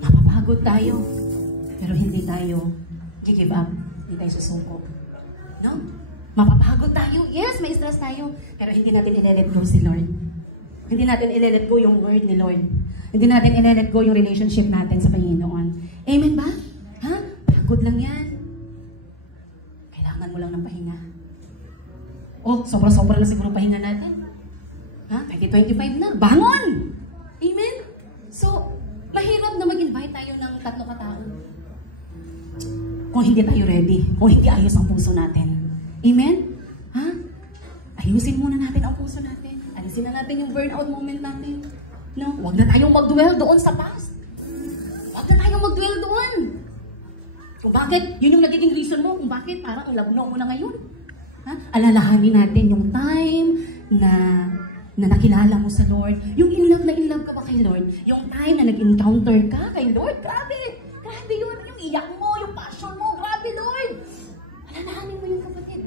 mapapagod tayo, pero hindi tayo give up, hindi tayo susuko. No? Mapapagod tayo. Yes, may stress tayo. Pero hindi natin i-let go si Lord. Hindi natin i-let go yung word ni Lord. Hindi natin i-let go yung relationship natin sa Panginoon. Amen ba? Ha? Pagod lang yan. Kailangan mo lang ng pahinga. Oh, sobra-sobra na siguro pahinga natin. Ha? 2025 na. Bangon! Amen? So, mahirap na mag-invite tayo ng 3 katao. Kung hindi tayo ready. Kung hindi ayos ang puso natin. Amen? Ha? Ayusin muna natin ang puso natin. Alisin na natin yung burnout moment natin. No? Huwag na tayong mag-dwell doon sa past. Huwag na tayong mag-dwell doon. Kung bakit, yun yung nagiging reason mo, kung bakit parang ilabno mo na ngayon. Ha? Alalahanin natin yung time na nakilala mo sa Lord. Yung in love ka ba kay Lord? Yung time na nag-encounter ka kay Lord. Grabe! Grabe yun. Yung iyak mo, yung passion mo. Grabe, Lord! Alalahanin mo yung kapatid.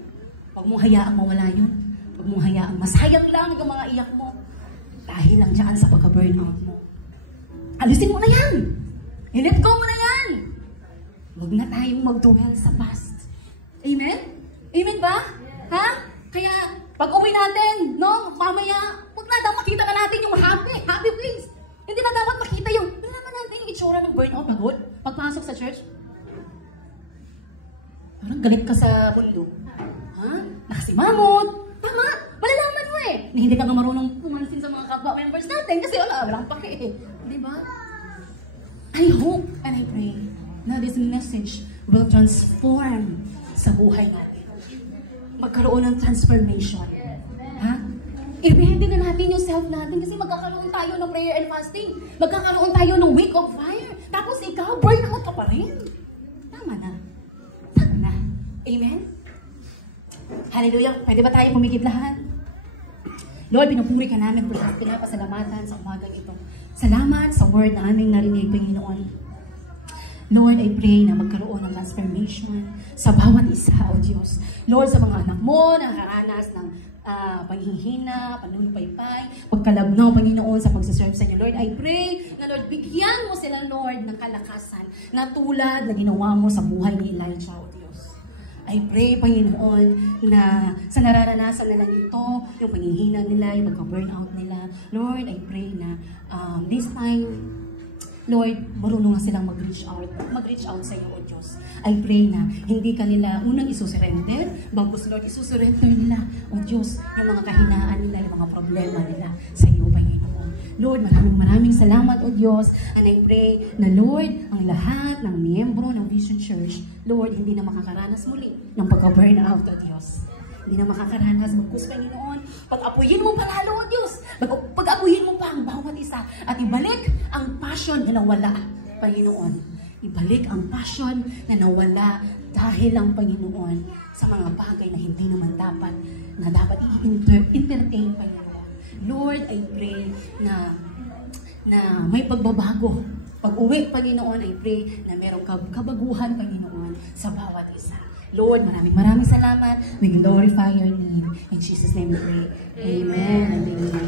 Huwag mong hayaang mawala yun. Huwag mong hayaang masayang lang yung mga iyak mo. Dahil lang dyan sa pagka-burnout mo. Alisin mo na yan! I-let go mo na yan! Huwag na tayong mag-dwell sa past. Amen? Amen ba? Ha? Kaya, pag-uwi natin, no? Mamaya, huwag na daw makita na natin yung happy place. Hindi na dapat makita yung, nalaman natin yung itsura ng burnout, pagod. Pagpasok sa church, parang galit ka sa mundo. Ha? Nakasimamot. Tama. Malalaman mo eh. Na hindi ka nga marunong pumansin sa mga kapwa members natin kasi walang pake eh. Di ba? I hope and I pray na this message will transform sa buhay natin. Magkaroon ng transformation. Ha? I-ready na natin yung self natin kasi magkakaroon tayo ng prayer and fasting. Magkakaroon tayo ng week of fire. Tapos ikaw, burnout ka pa rin. Tama na. Tama na. Amen? Hallelujah. Pwede ba tayo pumikit lahat? Lord, pinupuri ka namin, pinapasalamatan sa umagang ito. Salamat sa word na aming narinig, Panginoon. Lord, I pray na magkaroon ng transformation sa bawat isa, O Diyos. Lord, sa mga anak mo na nakaranas ng panghihina, panunipaypay, pagkalabnaw, Panginoon, sa pagsaserve sa inyo. Lord, I pray na, Lord, bigyan mo sila, Lord, ng kalakasan na tulad na ginawa mo sa buhay ni Elijah, O Diyos. I pray, Panginoon, na sa nararanasan nila nito, yung panghihina nila, yung pagka-burnout nila, Lord, I pray na this time, Lord, marunong nga silang mag-reach out sa iyo, O Diyos. I pray na hindi ka nila unang isusurrender, bagos, Lord, isusurrender nila, O Diyos, yung mga kahinaan nila, yung mga problema nila sa iyo, Panginoon. Lord, maraming salamat, O Diyos, and I pray na, Lord, ang lahat ng miyembro ng Vision Church, Lord, hindi na makakaranas muli ng pagka-burnout, O Diyos. Hindi na makakaranas, bagkus, Panginoon. Pag-apuyin mo pa lalo, O Diyos. Pag-apuyin mo pa ang bawat isa. At ibalik ang passion na nawala, Panginoon. ibalik ang passion na nawala dahil ang Panginoon sa mga bagay na hindi naman dapat i-entertain, Panginoon. Lord, I pray na may pagbabago. Pag-uwi, Panginoon, I pray na merong kabaguhan, Panginoon, sa bawat isa. Lord, maraming salamat. We glorify your name. In Jesus' name we pray. Amen. Amen.